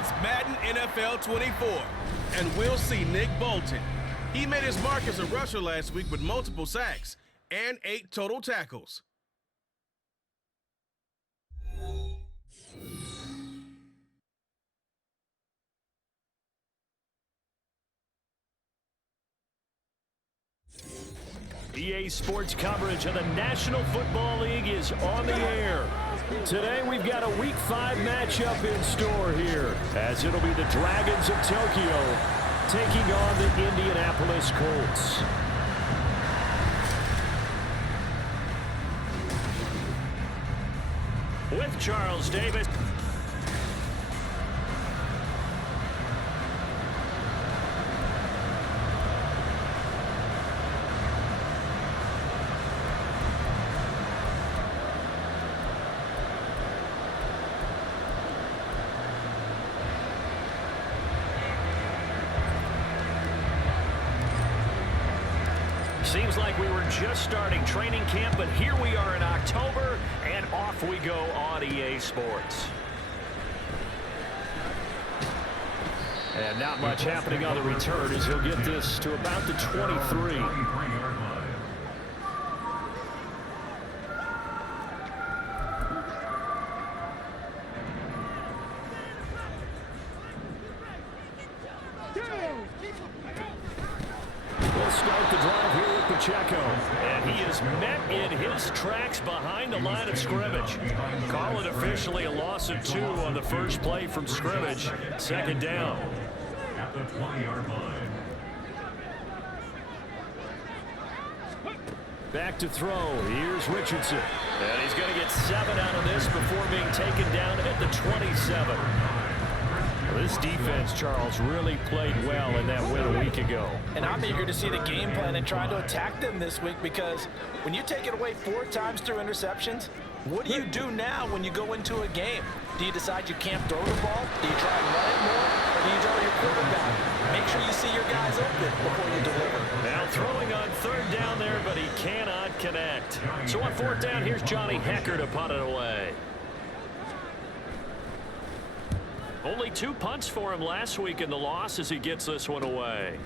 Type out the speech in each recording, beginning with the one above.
It's Madden NFL 24, and we'll see Nick Bolton. He made his mark as a rusher last week with multiple sacks and 8 total tackles. EA Sports coverage of the National Football League is on the air. Today we've got a Week 5 matchup in store here, as it'll be the Dragons of Tokyo taking on the Indianapolis Colts. With Charles Davis. Seems like we were just starting training camp, but here we are in October, and off we go on EA Sports. And not much happening on the return as he'll get this to about the 23. Start the drive here with Pacheco. And he is met in his tracks behind the line of scrimmage. Call it officially a loss of 2 on the first play from scrimmage. Second down. At the 20-yard line. Back to throw. Here's Richardson. And he's going to get 7 out of this before being taken down at the 27. This defense, Charles, really played well in that win a week ago. And I'm eager to see the game plan and try to attack them this week, because when you take it away 4 times through interceptions, what do you do now when you go into a game? Do you decide you can't throw the ball? Do you try and run it more? Or do you tell your quarterback, make sure you see your guys open before you deliver? Now throwing on third down there, but he cannot connect. So on fourth down, here's Johnny Hecker to punt it away. Only 2 punts for him last week in the loss as he gets this one away.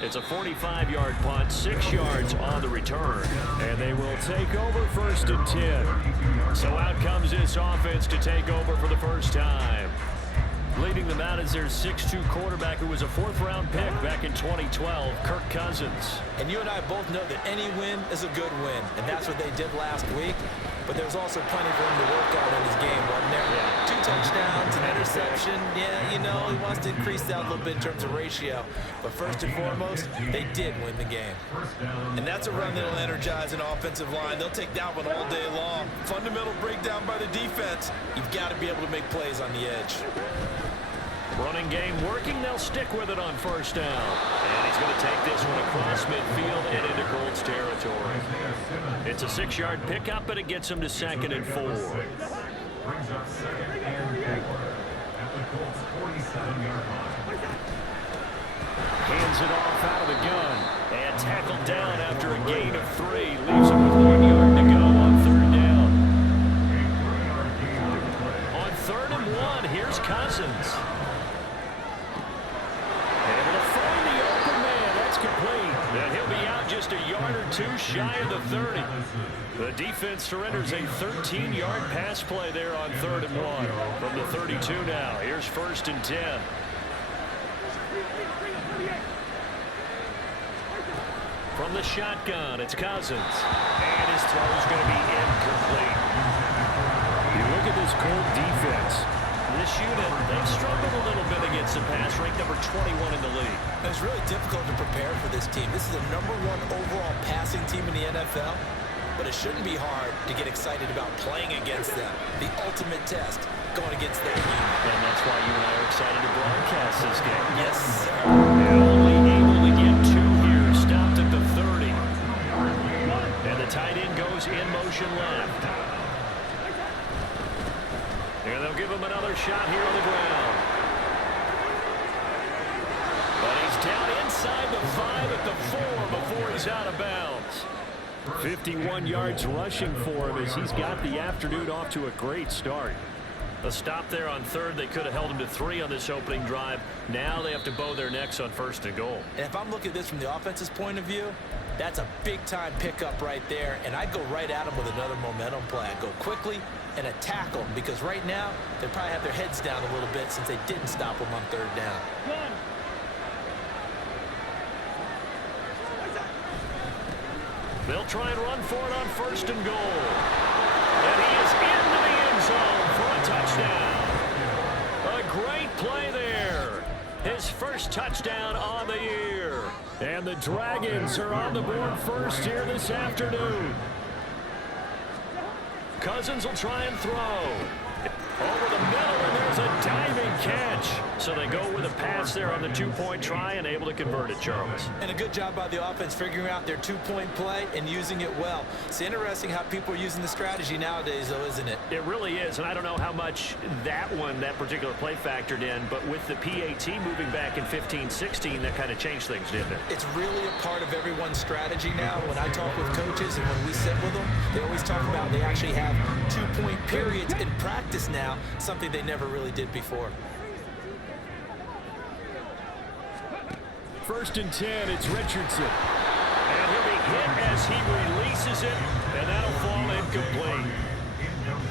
It's a 45-yard punt, 6 yards on the return. And they will take over first and 10. So out comes this offense to take over for the first time. Leading them out is their 6'2 quarterback who was a 4th-round pick back in 2012, Kirk Cousins. And you and I both know that any win is a good win, and that's what they did last week. But there's also plenty for him to work on in his game, wasn't there? Yeah. 2 touchdowns, an interception. Yeah, you know, he wants to increase that a little bit in terms of ratio. But first and foremost, they did win the game. And that's a run that'll energize an offensive line. They'll take that one all day long. Fundamental breakdown by the defense. You've got to be able to make plays on the edge. Running game working. They'll stick with it on first down. And he's going to take this one across midfield and into Colts territory. It's a 6-yard pickup, but it gets him to 2nd and 4. Brings up 2nd and 4 at the Colts 47-yard line. Hands it off out of the gun. And tackled down after a gain of 3. Leaves him with 1 yard to go on third down. On 3rd and 1, here's Cousins. And he'll be out just a yard or 2 shy of the 30. The defense surrenders a 13-yard pass play there on 3rd and 1. From the 32 now. Here's 1st and 10. From the shotgun, it's Cousins. And his throw is going to be incomplete. You look at this Colt defense. This unit, they've struggled a little bit against the pass, ranked number 21 in the league. It's really difficult to prepare for this team. This is the #1 overall passing team in the NFL, but it shouldn't be hard to get excited about playing against them. The ultimate test going against that unit. And that's why you and I are excited to broadcast this game. Yes, sir. And only able to get 2 here, stopped at the 30. And the tight end goes in motion left. And they'll give him another shot here on the ground. But he's down inside the 5 at the 4 before he's out of bounds. 51 yards rushing for him as he's got the afternoon off to a great start. A stop there on third. They could have held him to 3 on this opening drive. Now they have to bow their necks on first and goal. And if I'm looking at this from the offense's point of view, that's a big-time pickup right there, and I'd go right at them with another momentum play. I'd go quickly and attack them, because right now they probably have their heads down a little bit since they didn't stop them on third down. They'll try and run for it on first and goal. And he is into the end zone for a touchdown. A great play there. His first touchdown on the year. And the Dragons are on the board first here this afternoon. Cousins will try and throw. Over the middle, and there's a diving catch. So they go with a pass there on the 2-point try and able to convert it, Charles. And a good job by the offense figuring out their 2-point play and using it well. It's interesting how people are using the strategy nowadays, though, isn't it? It really is, and I don't know how much that particular play factored in, but with the PAT moving back in 15-16, that kind of changed things, didn't it? It's really a part of everyone's strategy now. When I talk with coaches and when we sit with them, they always talk about they actually have 2-point periods in practice now. Something they never really did before. First and 10, it's Richardson. And he'll be hit as he releases it, and that'll fall incomplete.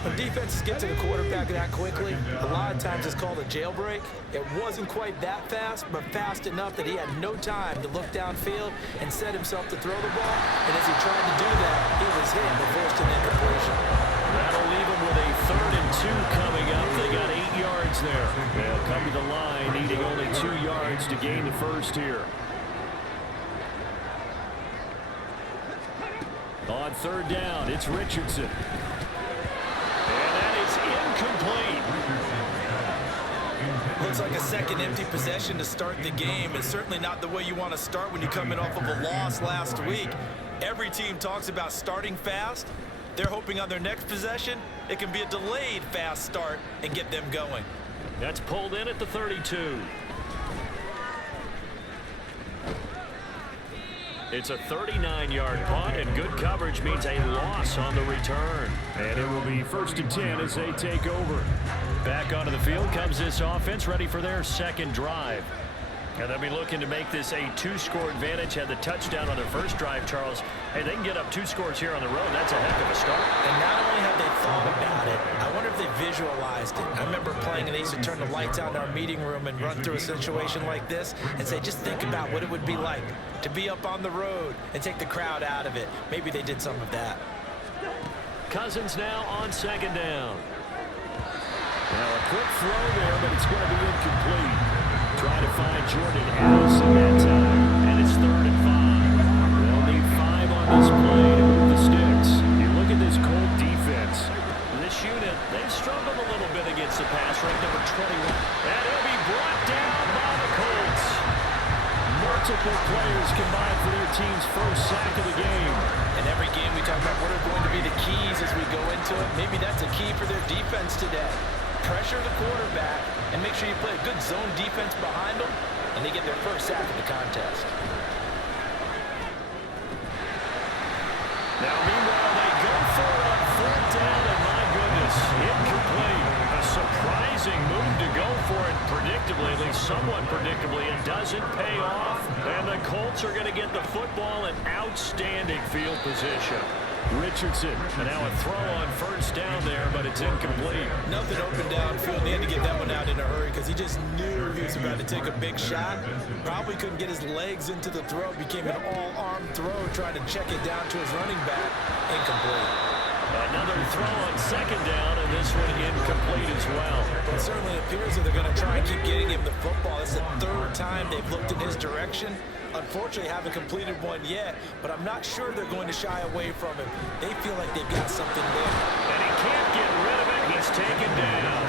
When defenses get to the quarterback that quickly, a lot of times it's called a jailbreak. It wasn't quite that fast, but fast enough that he had no time to look downfield and set himself to throw the ball. And as he tried to do that, he was hit and forced an incompletion. That'll leave him with a 3rd and 2 coming up. They got 8 yards there. They'll come to the line, needing only 2 yards to gain the first here. On 3rd down, it's Richardson. And that is incomplete. Looks like a second empty possession to start the game, and certainly not the way you want to start when you're coming off of a loss last week. Every team talks about starting fast. They're hoping on their next possession, it can be a delayed fast start and get them going. That's pulled in at the 32. It's a 39-yard punt, and good coverage means a loss on the return. And it will be 1st and 10 as they take over. Back onto the field comes this offense, ready for their second drive. And they'll be looking to make this a 2-score advantage. Had the touchdown on their first drive, Charles. Hey, they can get up 2 scores here on the road. That's a heck of a start. And not only have they thought about it, I wonder if they visualized it. I remember playing and they used to turn the lights out in our meeting room and run through a situation like this and say, just think about what it would be like to be up on the road and take the crowd out of it. Maybe they did some of that. Cousins now on 2nd down. Now a quick throw there, but it's going to be incomplete. Try to find Jordan Addison that time, and it's 3rd and 5. They'll need 5 on this play to move the sticks. You look at this Colt defense. This unit, they've struggled a little bit against the pass, ranked number 21. And it'll be brought down by the Colts. Multiple players combined for their team's first sack of the game. And every game we talk about what are going to be the keys as we go into it. Maybe that's a key for their defense today. Pressure the quarterback and make sure you play a good zone defense behind them, and they get their first sack of the contest. Now, meanwhile, they go for it on 4th down, and my goodness, incomplete. A surprising move to go for it predictably, at least somewhat predictably. It doesn't pay off, and the Colts are going to get the football in outstanding field position. Richardson, and now a throw on 1st down there, but it's incomplete. Nothing open downfield. He had to get that one out in a hurry because he just knew he was about to take a big shot. Probably couldn't get his legs into the throw. Became an all-arm throw, trying to check it down to his running back. Incomplete. Another throw on 2nd down, and this one incomplete as well. It certainly appears that they're going to try and keep getting him the football. It's the 3rd time they've looked in his direction. Unfortunately, haven't completed one yet, but I'm not sure they're going to shy away from him. They feel like they've got something there. And he can't get rid of it. He's taken down.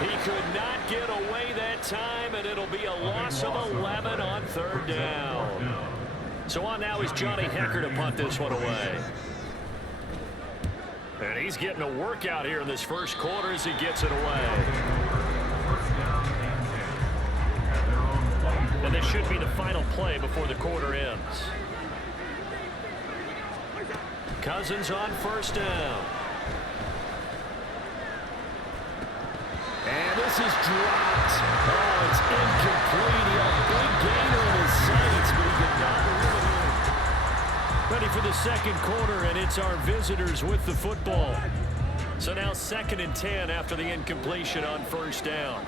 He could not get away that time, and it'll be a loss of 11 on 3rd down. So on now is Johnny Hecker to punt this one away. And he's getting a workout here in this first quarter as he gets it away. And this should be the final play before the quarter ends. Cousins on 1st down. This is dropped. Oh, it's incomplete. He had a big gainer in his sights, but he did not reel it in. Ready for the second quarter, and it's our visitors with the football. So now 2nd and 10 after the incompletion on first down.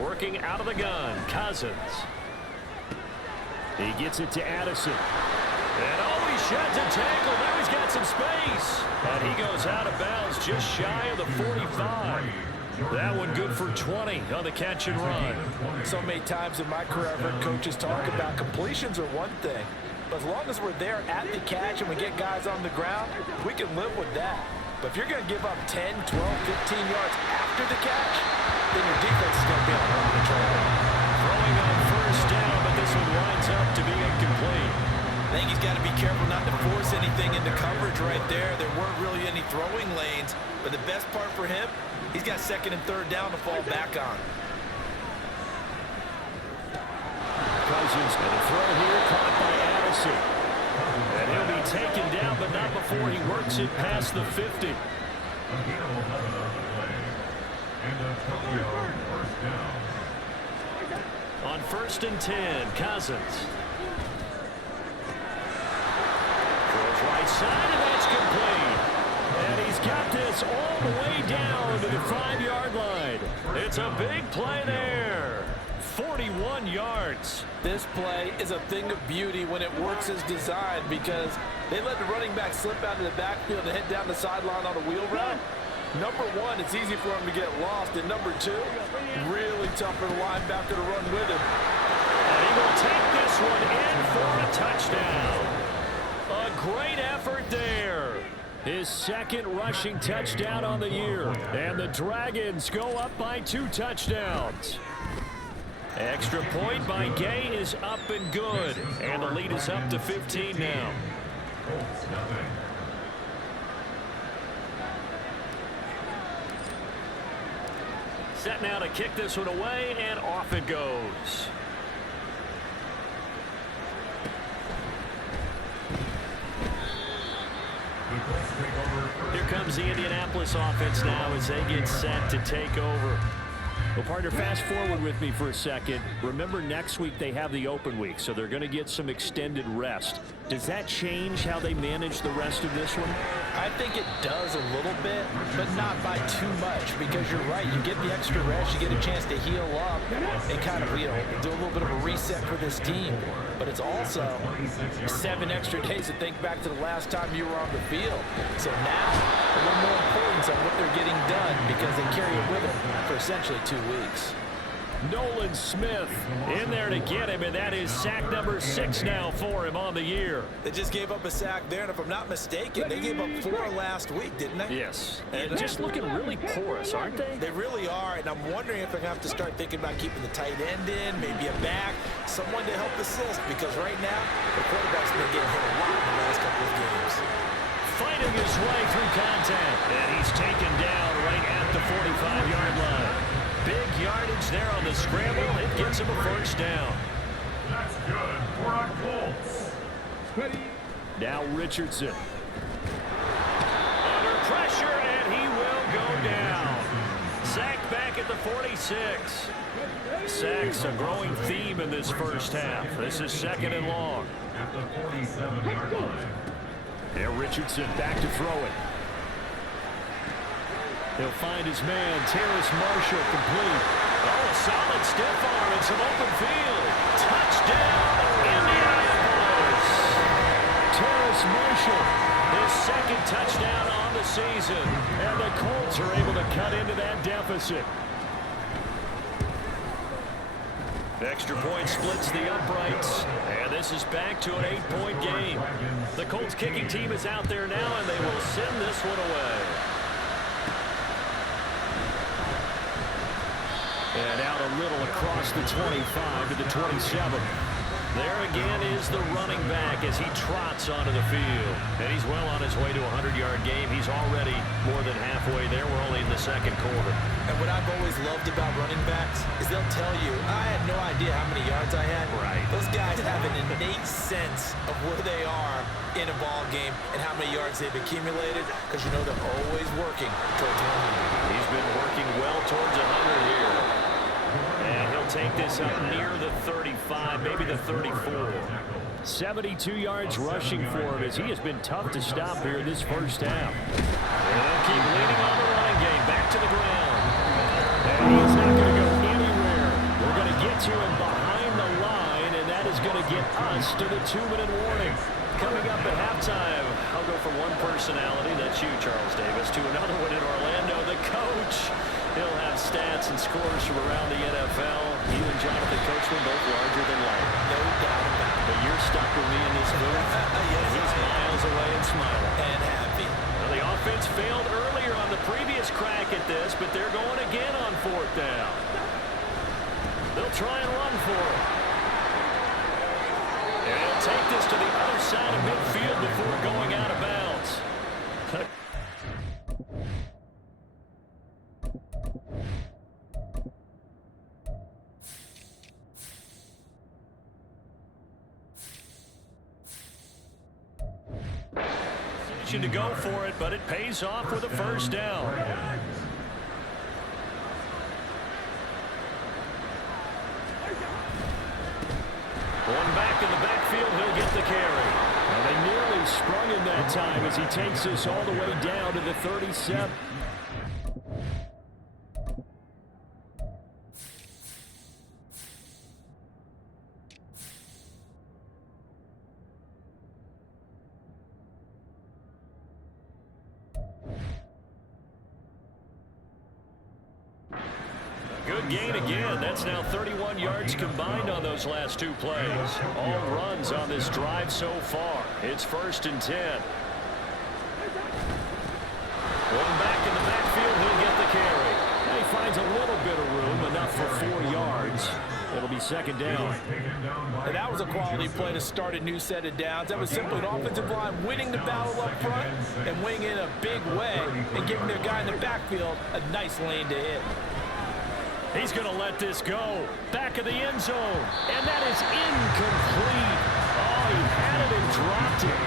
Working out of the gun, Cousins. He gets it to Addison. And oh, he sheds a tackle. Now he's got some space. And he goes out of bounds just shy of the 45. That one good for 20 on the catch and run. So many times in my career, I've heard coaches talk about completions are one thing. But as long as we're there at the catch and we get guys on the ground, we can live with that. But if you're going to give up 10, 12, 15 yards after the catch, then your defense is going to be on run control. Throwing on first down, but this one winds up to be incomplete. I think he's got to be careful not to force anything into coverage right there. There weren't really any throwing lanes, but the best part for him, he's got 2nd and 3rd down to fall back on. Cousins going to throw here, caught by Addison. And he'll be taken down, but not before he works it past the 50. On 1st and 10, Cousins. Throws right side, and that's complete. And he's got this all the way down to the 5-yard line. It's a big play there. 41 yards. This play is a thing of beauty when it works as designed because they let the running back slip out of the backfield and head down the sideline on a wheel route. Number one, it's easy for him to get lost. And number two, really tough for the linebacker to run with him. And he will take this one in for a touchdown. A great effort there. His 2nd rushing touchdown on the year. And the Dragons go up by 2 touchdowns. Extra point by Gay is up and good. And the lead is up to 15 now. Set now to kick this one away, and off it goes. Here comes the Indianapolis offense now as they get set to take over. Well, partner, fast forward with me for a second. Remember, next week they have the open week, so they're going to get some extended rest. Does that change how they manage the rest of this one? I think it does a little bit, but not by too much, because you're right. You get the extra rest, you get a chance to heal up and kind of, do a little bit of a reset for this team. But it's also 7 extra days to think back to the last time you were on the field. So now, a little more importance on what they're getting done because they carry it with them for essentially 2 weeks. Nolan Smith in there to get him, and that is sack number 6 now for him on the year. They just gave up a sack there, and if I'm not mistaken, they gave up 4 last week, didn't they? Yes, and just looking really porous, aren't they? They really are, and I'm wondering if they're going to have to start thinking about keeping the tight end in, maybe a back, someone to help assist, because right now, the quarterback's been getting hit a lot in the last couple of games. Fighting his way through contact, and he's taken down right at the 45-yard line. Big yardage there on the scramble. It gets him a first down. That's good for our Colts. Now Richardson. Under pressure, and he will go down. Sacked back at the 46. Sacks a growing theme in this first half. This is 2nd and long. At the 47-yard line. There Richardson back to throw it. He'll find his man, Terrace Marshall, complete. Oh, a solid stiff arm and some open field. Touchdown, Indianapolis. Terrace Marshall, his 2nd touchdown on the season. And the Colts are able to cut into that deficit. Extra point splits the uprights, and this is back to an 8-point game. The Colts kicking team is out there now, and they will send this one away. And out a little across the 25 to the 27. There again is the running back as he trots onto the field. And he's well on his way to a 100-yard game. He's already more than halfway there. We're only in the second quarter. And what I've always loved about running backs is they'll tell you, I had no idea how many yards I had. Right. Those guys have an innate sense of where they are in a ball game and how many yards they've accumulated, because you know they're always working towards 100. He's been working well towards 100 here. And he'll take this up near the 35, maybe the 34. 72 yards rushing for him as he has been tough to stop here in this first half. And they'll keep leaning on the running game. Back to the ground. And he is not going to go anywhere. We're going to get to him behind the line, and that is going to get us to the 2-minute warning. Coming up at halftime, I'll go from one personality, that's you, Charles Davis, to another one in Orlando, the coach. He'll have stats and scores from around the NFL. You and Jonathan Coachman both larger than life. No doubt about it. But you're stuck with me in this booth. Yes, He's miles away and smiling. And happy. Well, the offense failed earlier on the previous crack at this, but they're going again on 4th down. They'll try and run for it. And he'll take this to the other side of midfield before going out of bounds. To go for it, but it pays off with a first down. One back in the backfield, he'll get the carry. Now they nearly sprung him that time as he takes this all the way down to the 37. Good gain again. That's now 31 yards combined on those last 2 plays. All runs on this drive so far. It's 1st and 10. One back in the backfield, he'll get the carry. Now he finds a little bit of room, enough for 4 yards. It'll be 2nd down. And that was a quality play to start a new set of downs. That was simply an offensive line winning the battle up front and winning in a big way and giving their guy in the backfield a nice lane to hit. He's going to let this go. Back of the end zone. And that is incomplete. Oh, he had it and dropped it.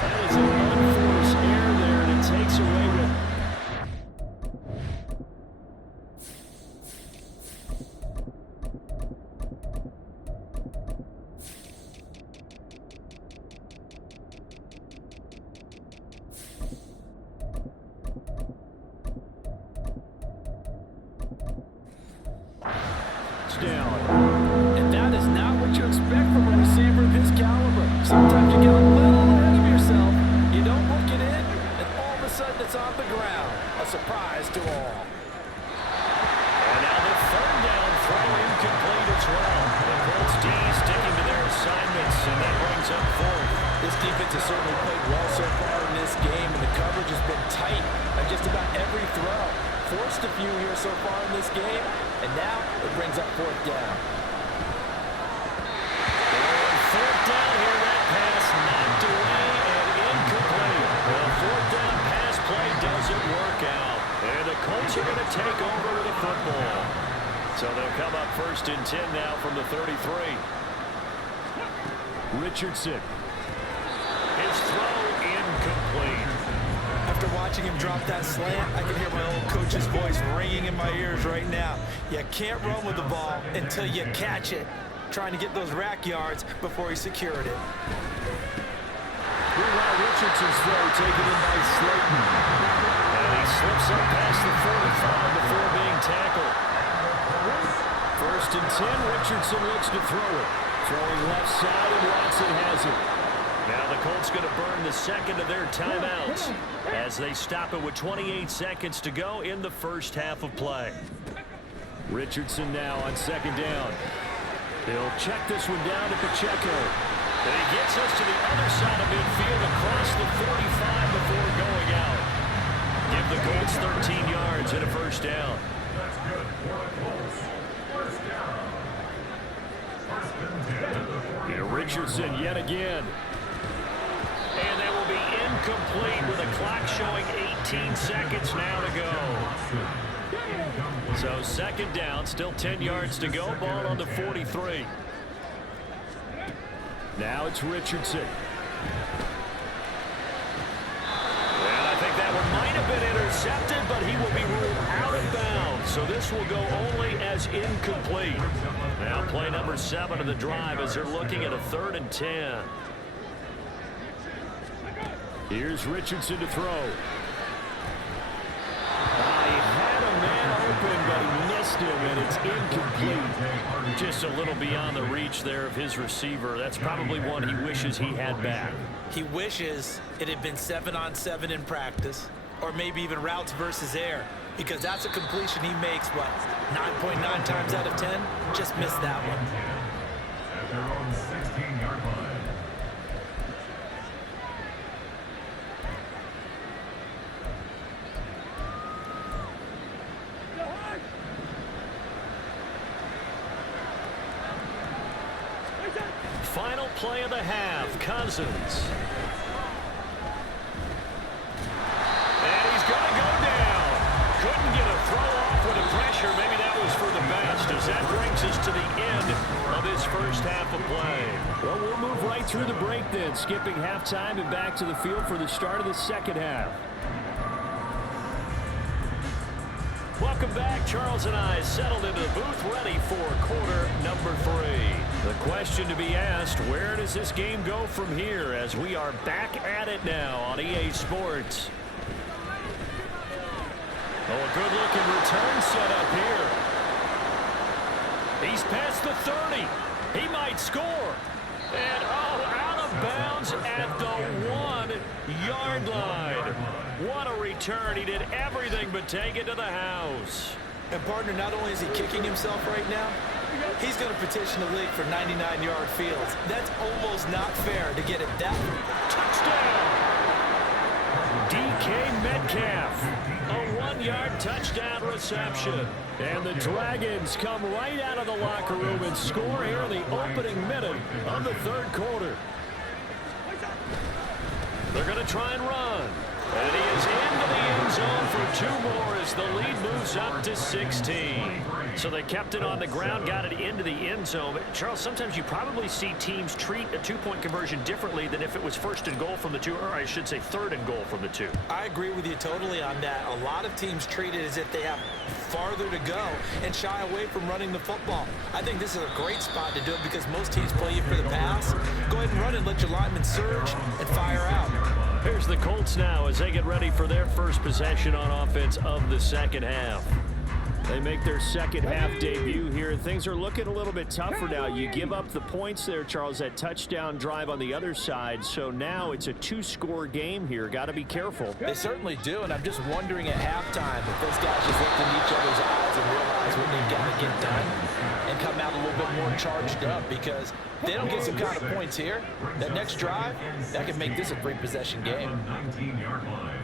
That is an unforced error there, and it takes away with... down. And that is not what you expect from a receiver of his caliber. Sometimes you get a little ahead of yourself, you don't look it in, and all of a sudden it's on the ground. A surprise to all. And now the 3rd down throw incomplete as well. The Colts D sticking to their assignments, and that brings up 4th. This defense has certainly played well so far in this game, and the coverage has been tight on just about every throw. Forced a few here so far in this game, and now it brings up 4th down. And 4th down here, that pass knocked away and incomplete. The 4th down pass play doesn't work out. And the Colts are going to take over with a football. So they'll come up 1st and 10 now from the 33. Richardson. His throw incomplete. After watching him drop that slant, I can hear my old coach's voice ringing in my ears right now. You can't run with the ball until you catch it. Trying to get those rack yards before he secured it. Meanwhile, Richardson's throw taken in by Slayton. And he slips up past the 45 before being tackled. 1st and 10, Richardson looks to throw it. Throwing left side, and Watson has it. Now the Colts going to burn the 2nd of their timeouts as they stop it with 28 seconds to go in the first half of play. Richardson now on 2nd down. He'll check this one down to Pacheco. And he gets us to the other side of midfield across the 45 before going out. Give the Colts 13 yards and a first down. That's good for the Colts. First down. 1st and 10. Here Richardson yet again. And that will be incomplete with a clock showing 18 seconds now to go. So second down, still 10 yards to go. Ball on the 43. Now it's Richardson. And I think that one might have been intercepted, but he will be ruled out of bounds. So this will go only as incomplete. Now play number 7 of the drive as they're looking at a 3rd and 10. Here's Richardson to throw. He had a man open, but he missed him, and it's incomplete. Just a little beyond the reach there of his receiver. That's probably one he wishes he had back. He wishes it had been 7-on-7 in practice, or maybe even routes versus air, because that's a completion he makes, what, 9.9 times out of 10? Just missed that one. At their own 16-yard line. Final play of the half, Cousins. And he's going to go down. Couldn't get a throw off with the pressure. Maybe that was for the best, as that brings us to the end of this first half of play. Well, we'll move right through the break then, skipping halftime and back to the field for the start of the second half. Welcome back. Charles and I settled into the booth, ready for quarter number 3. The question to be asked, where does this game go from here as we are back at it now on EA Sports? Oh, a good-looking return set up here. He's past the 30. He might score. And, out of bounds at the 1-yard line. What a return. He did everything but take it to the house. And, partner, not only is he kicking himself right now, he's going to petition the league for 99-yard fields. That's almost not fair to get it that touchdown. DK Metcalf, a 1-yard touchdown reception. And the Dragons come right out of the locker room and score here in the opening minute of the third quarter. They're going to try and run. And he is into the end zone for 2 more as the lead moves up to 16. So they kept it on the ground, got it into the end zone. But Charles, sometimes you probably see teams treat a 2-point conversion differently than if it was 1st and goal from the 2, or I should say 3rd and goal from the 2. I agree with you totally on that. A lot of teams treat it as if they have farther to go and shy away from running the football. I think this is a great spot to do it because most teams play you for the pass. Go ahead and run and let your linemen surge and fire out. Here's the Colts now as they get ready for their first possession on offense of the second half. They make their second half debut here. Things are looking a little bit tougher now. You give up the points there, Charles, that touchdown drive on the other side. So now it's a 2-score game here. Got to be careful. They certainly do, and I'm just wondering at halftime if those guys just look in each other's eyes and realize what they've got to get done and come out a little bit more charged up, because if they don't get some kind of points here, that next drive, that could make this a 3-possession game. 19-yard line.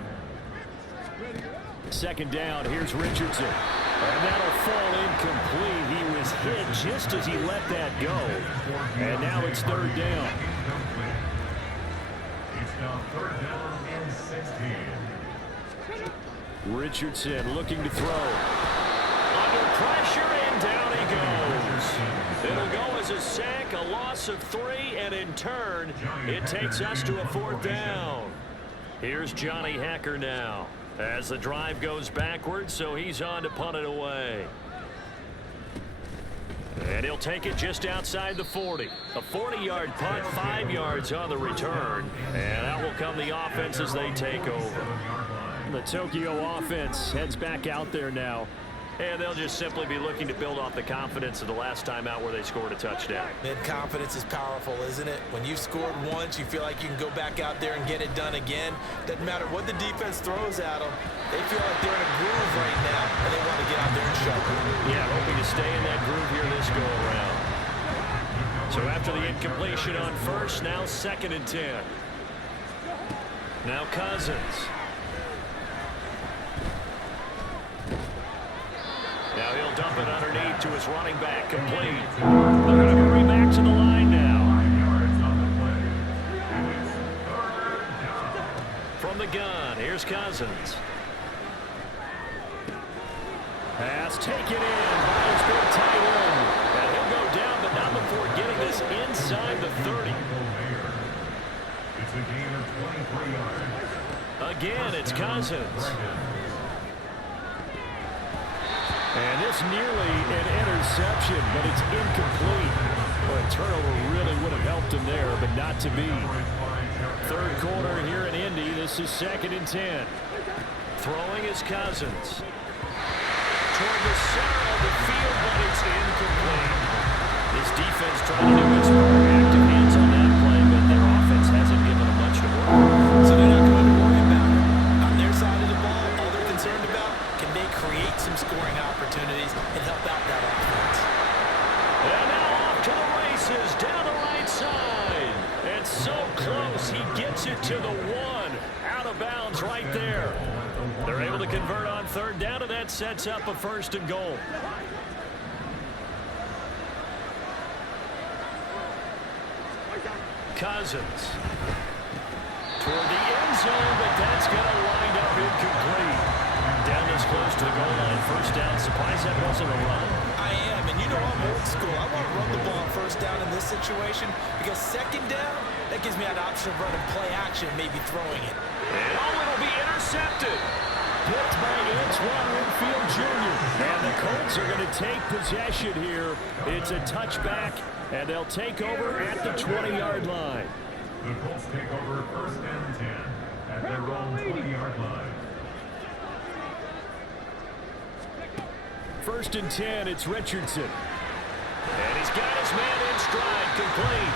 Second down, here's Richardson. And that'll fall incomplete. He was hit just as he let that go. And now it's 3rd down. It's now 3rd down and 16. Richardson looking to throw. Under pressure, and down he goes. It'll go as a sack, a loss of 3, and in turn, it takes us to a 4th down. Here's Johnny Hacker now as the drive goes backwards, so he's on to punt it away. And he'll take it just outside the 40. A 40-yard punt, 5 yards on the return. And out will come the offense as they take over. The Tokyo offense heads back out there now. And they'll just simply be looking to build off the confidence of the last time out where they scored a touchdown. And confidence is powerful, isn't it? When you've scored once, you feel like you can go back out there and get it done again. Doesn't matter what the defense throws at them. They feel like they're in a groove right now, and they want to get out there and show it. Yeah, hoping to stay in that groove here this go-around. So after the incompletion on first, now 2nd and 10. Now Cousins. Now he'll dump it underneath to his running back, complete. They're going to hurry back to the line now. gun. Here's Cousins. Pass taken in by his big tight end. And he'll go down, but not before getting this inside the 30. It's a gain of 23 yards. Again, it's Cousins. And this nearly an interception, but it's incomplete. Well, a turnover really would have helped him there, but not to be. Third quarter here in Indy. This is 2nd and 10. Throwing is Cousins. Toward the center of the field, but it's incomplete. This defense trying to do its part. Active hands on that play, but their offense hasn't given them much to work with. So they're not going to worry about it. On their side of the ball, all they're concerned about, can they create some scoring opportunities and help out that offense? And now off to the races, down the right side. And so close, he gets it to the 1. Out of bounds right there. They're able to convert on 3rd down, and that sets up a 1st and goal. Cousins. Toward the end zone, but that's going to wind up incomplete. Down this close to the goal line, 1st down. Surprised that wasn't a run. I am, and you know I'm old school. I want to run the ball on 1st down in this situation because 2nd down, that gives me an option of running play action, maybe throwing it. And it'll be intercepted. Picked by Antoine Winfield Jr. And the Colts are going to take possession here. It's a touchback, and they'll take over at the 20-yard line. The Colts take over 1st and 10 at their own 20-yard line. 1st and 10, it's Richardson. And he's got his man in stride, complete.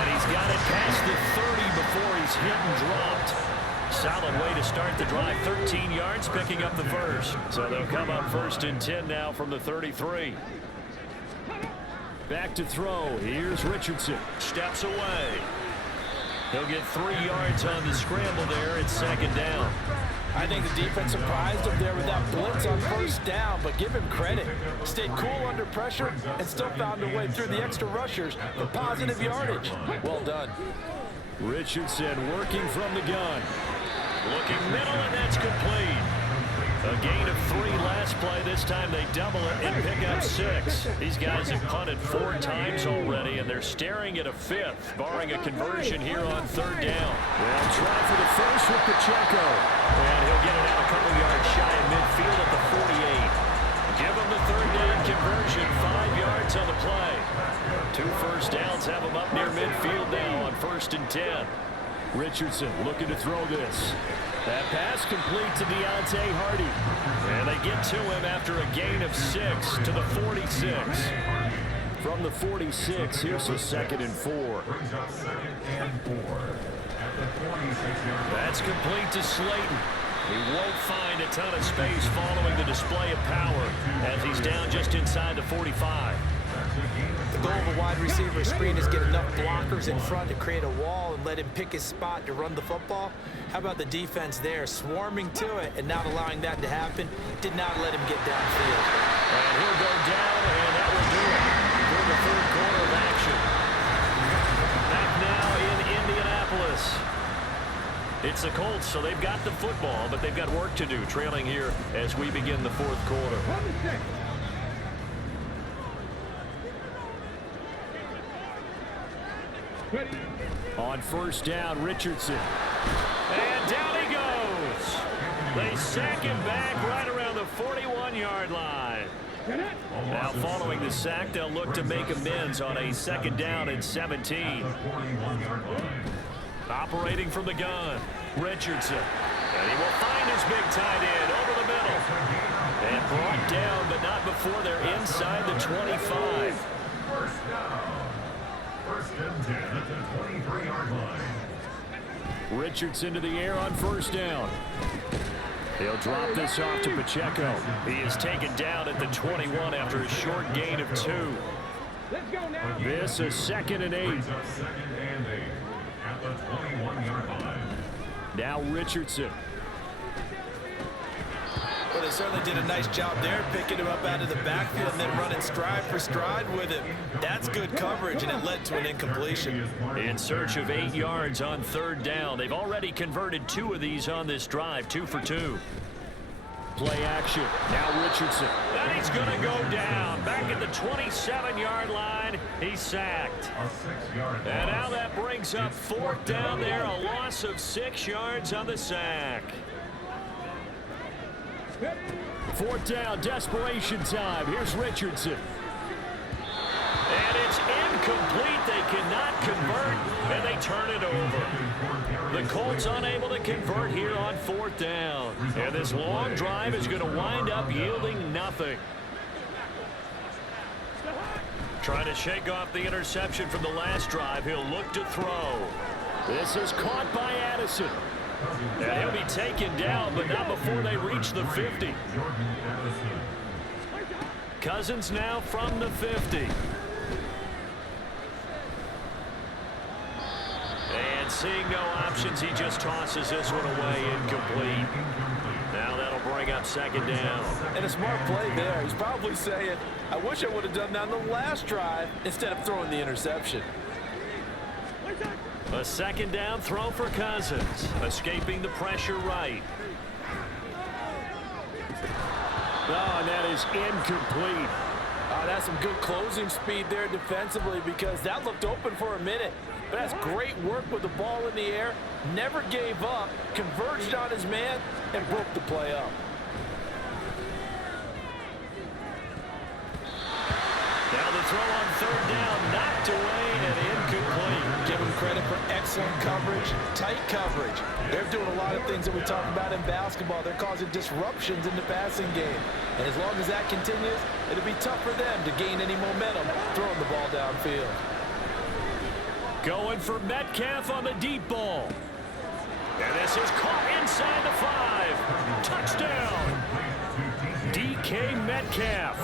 And he's got it past the 30 before he's hit and dropped. Solid way to start the drive, 13 yards, picking up the 1st. So they'll come up 1st and 10 now from the 33. Back to throw. Here's Richardson. Steps away. He'll get 3 yards on the scramble there. It's 2nd down. I think the defense surprised him there with that blitz on 1st down, but give him credit. Stayed cool under pressure and still found a way through the extra rushers for positive yardage. Well done. Richardson working from the gun. Looking middle, and that's complete. A gain of 3 last play. This time they double it and pick up 6. These guys have punted 4 times already, and they're staring at a 5th, barring a conversion here on 3rd down. They'll try for the first with Pacheco. And he'll get it out a couple yards shy of midfield at the 48. Give him the 3rd down conversion, 5 yards on the play. 2 first downs have him up near midfield now on 1st and 10. Richardson looking to throw this. That pass complete to Deontay Hardy. And they get to him after a gain of 6 to the 46. From the 46, here's a 2nd and 4. Brings up 2nd and 4 at the 46-yard line. That's complete to Slayton. He won't find a ton of space following the display of power as he's down just inside the 45. The goal of a wide receiver screen is get enough blockers in front to create a wall and let him pick his spot to run the football. How about the defense there, swarming to it and not allowing that to happen? Did not let him get downfield. And he'll go down, and that will do it for the 3rd quarter of action. Back now in Indianapolis. It's the Colts, so they've got the football, but they've got work to do, trailing here as we begin the 4th quarter. On 1st down, Richardson. And down he goes. They sack him back right around the 41-yard line. Now following the sack, they'll look to make amends on a 2nd down and 17. Operating from the gun, Richardson. And he will find his big tight end over the middle. And brought down, but not before they're inside the 25. 1st down. 1st and 10 at the 23-yard line. Richardson to the air on 1st down. He'll drop this off to Pacheco. He is taken down at the 21 after a short gain of 2. This is 2nd and 8. Brings up 2nd and 8 at the 21-yard line. Now Richardson. Well, they certainly did a nice job there, picking him up out of the backfield and then running stride for stride with him. That's good coverage, and it led to an incompletion. In search of 8 yards on 3rd down. They've already converted 2 of these on this drive, 2 for 2. Play action. Now Richardson. And he's going to go down. Back at the 27-yard line. He's sacked. And now that brings up 4th down there. A loss of 6 yards on the sack. 4th down, desperation time. Here's Richardson. And it's incomplete. They cannot convert, and they turn it over. The Colts unable to convert here on 4th down. And this long drive is going to wind up yielding nothing. Trying to shake off the interception from the last drive. He'll look to throw. This is caught by Addison. And he'll be taken down, but not before they reach the 50. Cousins now from the 50. And seeing no options, he just tosses this one away, incomplete. Now that'll bring up 2nd down. And a smart play there. He's probably saying, I wish I would have done that on the last drive instead of throwing the interception. A 2nd down throw for Cousins, escaping the pressure right. Oh, and that is incomplete. That's some good closing speed there defensively, because that looked open for a minute. But that's great work with the ball in the air. Never gave up, converged on his man, and broke the play up. Now the throw on 3rd down, knocked away and incomplete. Give him credit for excellent coverage, tight coverage. They're doing a lot of things that we talk about in basketball. They're causing disruptions in the passing game. And as long as that continues, it'll be tough for them to gain any momentum throwing the ball downfield. Going for Metcalf on the deep ball. And this is caught inside the 5. Touchdown. DK Metcalf.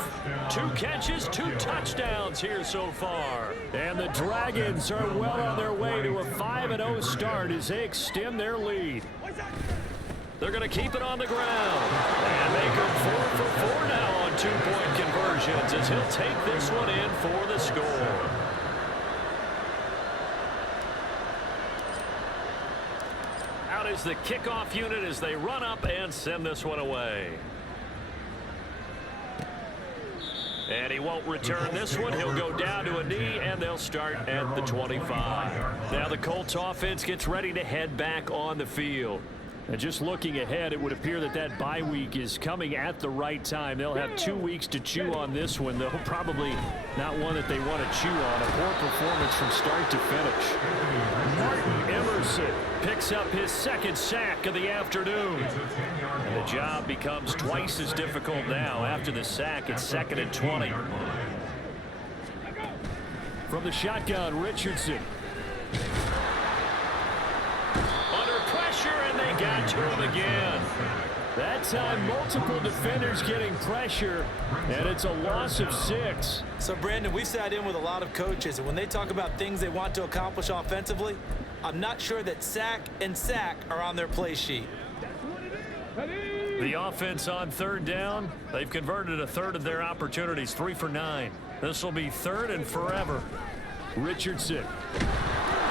2 catches, 2 touchdowns here so far. And the Dragons are well on their way to a 5-0 start as they extend their lead. They're going to keep it on the ground. And make them 4 for 4 now on 2-point conversions as he'll take this one in for the score. Out is the kickoff unit as they run up and send this one away. And he won't return this one. He'll go down to a knee, and they'll start at the 25. Now the Colts offense gets ready to head back on the field. And just looking ahead, it would appear that that bye week is coming at the right time. They'll have 2 weeks to chew on this one, though probably not one that they want to chew on. A poor performance from start to finish. Martin Emerson picks up his 2nd sack of the afternoon. And the job becomes twice as difficult now. After the sack, it's 2nd and 20. From the shotgun, Richardson. And they got to him again. That time, multiple defenders getting pressure, and it's a loss of 6. So, Brandon, we sat in with a lot of coaches, and when they talk about things they want to accomplish offensively, I'm not sure that sack and sack are on their play sheet. The offense on 3rd down, they've converted a 1/3 of their opportunities, 3 for 9. This will be 3rd and forever. Richardson.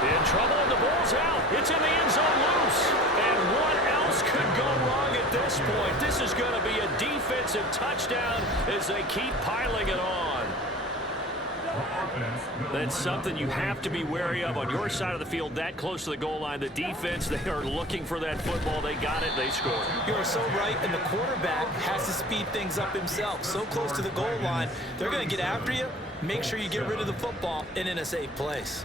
In trouble, and the ball's out. It's in the end zone loose. And what else could go wrong at this point? This is going to be a defensive touchdown as they keep piling it on. That's something you have to be wary of on your side of the field, that close to the goal line. The defense, they are looking for that football. They got it. They scored. You are so right, and the quarterback has to speed things up himself. So close to the goal line, they're going to get after you. Make sure you get rid of the football and in a safe place.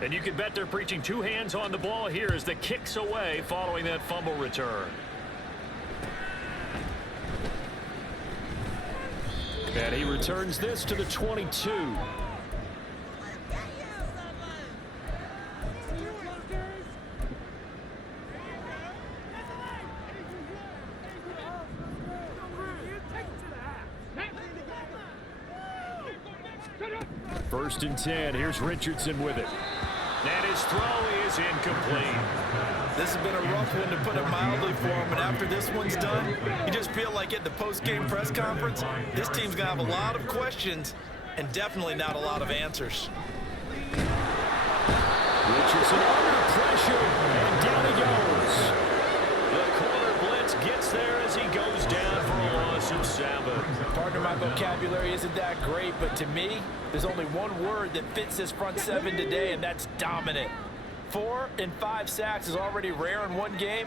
And you can bet they're preaching 2 hands on the ball here as the kick's away following that fumble return. And he returns this to the 22. First and 10. Here's Richardson with it. And his throw is incomplete. This has been a rough one, to put it mildly, for him. And after this one's done, you just feel like at the post-game press conference, this team's going to have a lot of questions and definitely not a lot of answers. Richardson under pressure, and down he goes. The corner blitz gets there as he goes down for a loss of 7. Partner, my vocabulary isn't that great, but to me, there's only one word that fits this front 7 today, and that's dominant. 4 and 5 sacks is already rare in one game.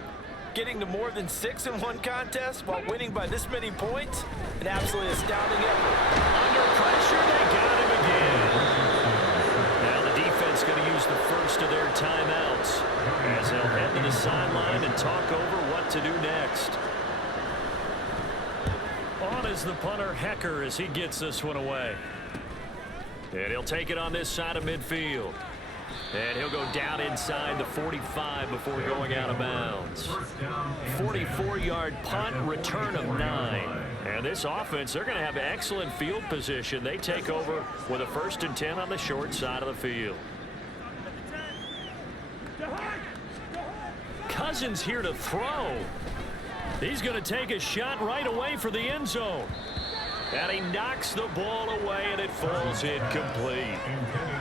Getting to more than 6 in one contest while winning by this many points, an absolutely astounding effort. Under pressure, they got him again. Now the defense going to use the first of their timeouts as they'll head to the sideline and talk over what to do next. On is the punter, Hecker, as he gets this one away. And he'll take it on this side of midfield. And he'll go down inside the 45 before going out of bounds. 44-yard punt, return of 9. And this offense, they're going to have excellent field position. They take over with a 1st and 10 on the short side of the field. Cousins here to throw. He's going to take a shot right away for the end zone. And he knocks the ball away, and it falls incomplete.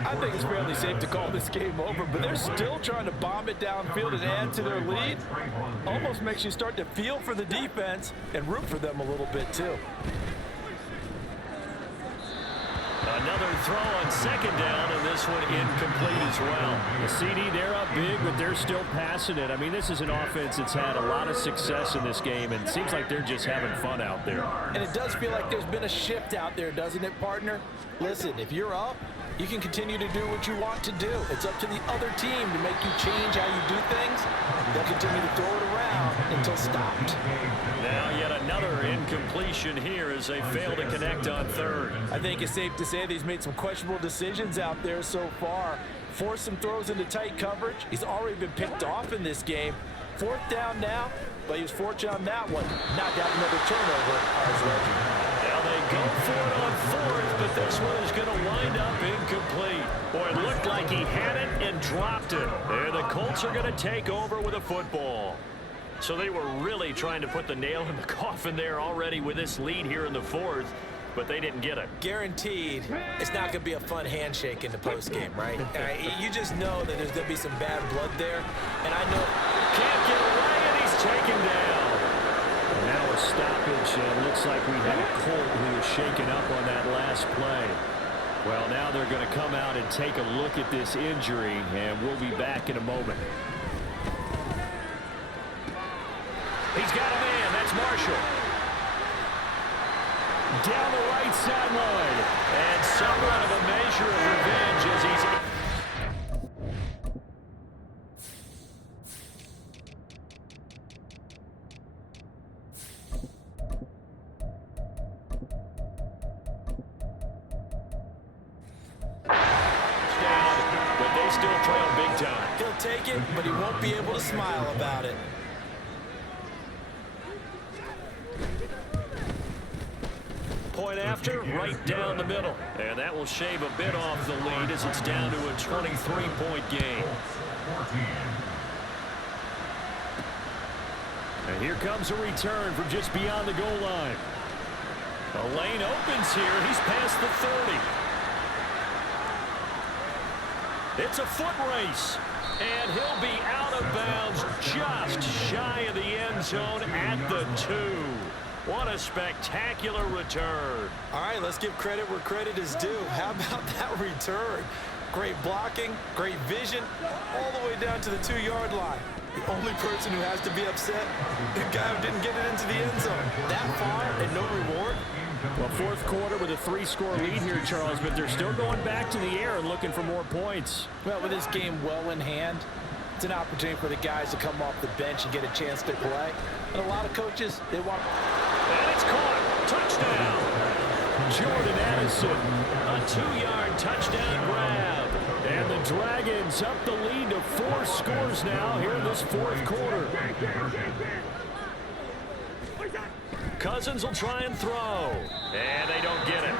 I think it's fairly safe to call this game over, but they're still trying to bomb it downfield and add to their lead. Almost makes you start to feel for the defense and root for them a little bit, too. Another throw on 2nd down, and this one incomplete as well. The CD, they're up big, but they're still passing it. I mean, this is an offense that's had a lot of success in this game, and it seems like they're just having fun out there. And it does feel like there's been a shift out there, doesn't it, partner? Listen, if you're up, you can continue to do what you want to do. It's up to the other team to make you change how you do things. They'll continue to throw it around until stopped. Now yet another incompletion here as they fail to connect on 3rd. I think it's safe to say that he's made some questionable decisions out there so far. Forced some throws into tight coverage. He's already been picked off in this game. 4th down now, but he was fortunate on that one. Not got another turnover on his legend. Now they go for it on 4th, but this one is going to wind up incomplete. Boy, it looked like he had it and dropped it. And the Colts are going to take over with a football. So they were really trying to put the nail in the coffin there already with this lead here in the 4th, but they didn't get it. Guaranteed, it's not going to be a fun handshake in the postgame, right? You just know that there's going to be some bad blood there, and I know can't get away, and he's taken down. And now a stoppage, and looks like we had a Colt who was shaken up on that last play. Well, now they're going to come out and take a look at this injury, and we'll be back in a moment. He's got a man. That's Marshall. Down the right sideline. And somewhat of a measure of revenge as he's... down, but they still trail big time. he'll take it, but he won't be able to smile about it. Point after, right down the middle. And that will shave a bit off the lead as it's down to a 23-point game. And here comes a return from just beyond the goal line. The lane opens here. He's past the 30. It's a foot race. And he'll be out of bounds just shy of the end zone at the 2. What a spectacular return. All right, let's give credit where credit is due. How about that return? Great blocking, great vision, all the way down to the 2-yard line. The only person who has to be upset, the guy who didn't get it into the end zone. That far and no reward. Well, 4th quarter with a 3-score lead here, Charles, but they're still going back to the air and looking for more points. Well, with this game well in hand, it's an opportunity for the guys to come off the bench and get a chance to play. And a lot of coaches, they want... And it's caught. Touchdown. Jordan Addison. A 2-yard touchdown grab. And the Dragons up the lead to 4 scores now here in this 4th quarter. Cousins will try and throw. And they don't get it.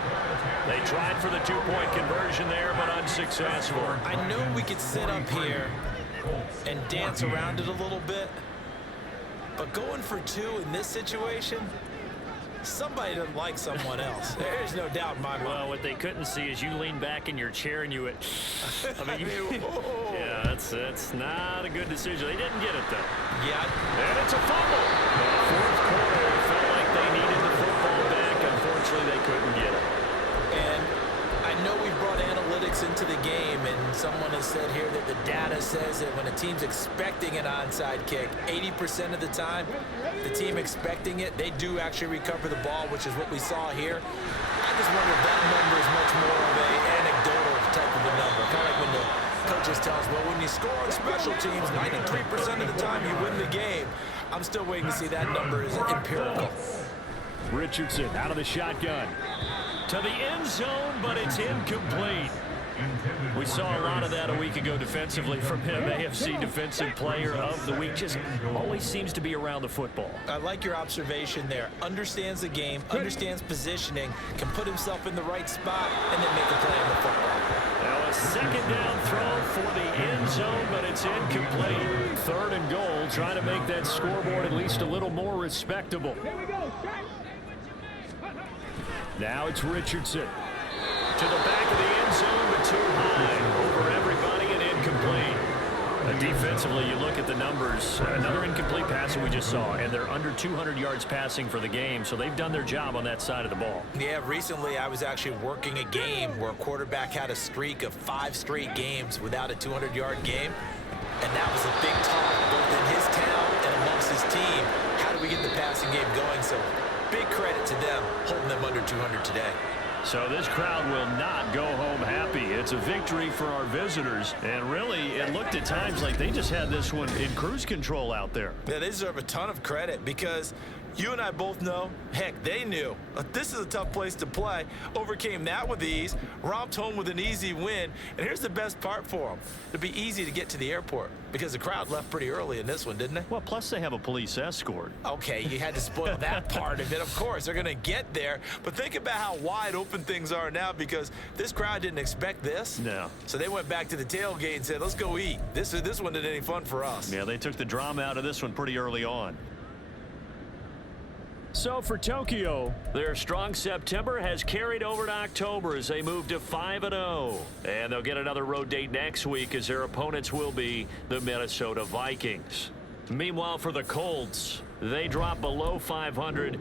They tried for the two-point conversion there, but unsuccessful. I know we could sit up here and dance around it a little bit, but going for two in this situation, somebody doesn't like someone else. There's no doubt in my mind. Well, what they couldn't see is you lean back in your chair and you would... I mean, yeah, that's not a good decision. They didn't get it, though. Yeah. And it's a fumble. The fourth quarter, it felt like they needed the football back. Unfortunately, they couldn't get it. And I know we brought analytics into the game, and someone has said here that the data says that when a team's expecting an onside kick, 80% of the time, the team expecting it, they do actually recover the ball, which is what we saw here. I just wonder if that number is much more of an anecdotal type of a number. Kind of like when the coaches tell us, well, when you score on special teams, 93% of the time you win the game. I'm still waiting to see that number is empirical. Richardson out of the shotgun. To the end zone, but it's incomplete. We saw a lot of that a week ago defensively from him. AFC Defensive Player of the Week. Just always seems to be around the football. I like your observation there. Understands the game, understands positioning, can put himself in the right spot, and then make a play on the football. Now a second down throw for the end zone, but it's incomplete. Third and goal, trying to make that scoreboard at least a little more respectable. Now it's Richardson. To the back of the end zone, but too high. Over everybody and incomplete. Defensively, you look at the numbers. Another incomplete pass that we just saw, and they're under 200 yards passing for the game, so they've done their job on that side of the ball. Yeah, recently I was actually working a game where a quarterback had a streak of 5 straight games without a 200-yard game, and that was a big talk, both in his town and amongst his team. How do we get the passing game going? So big credit to them holding them under 200 today. So this crowd will not go home happy. It's a victory for our visitors. And really, it looked at times like they just had this one in cruise control out there. Yeah, they deserve a ton of credit because you and I both know, heck, they knew. This is a tough place to play. Overcame that with ease, romped home with an easy win. And here's the best part for them. It'd be easy to get to the airport because the crowd left pretty early in this one, didn't they? Well, plus they have a police escort. Okay, you had to spoil that part of it. Of course, they're going to get there. But think about how wide open things are now because this crowd didn't expect this. No. So they went back to the tailgate and said, let's go eat. This one didn't any fun for us. Yeah, they took the drama out of this one pretty early on. So for Tokyo, their strong September has carried over to October as they move to 5-0. And they'll get another road date next week as their opponents will be the Minnesota Vikings. Meanwhile, for the Colts, they drop below 500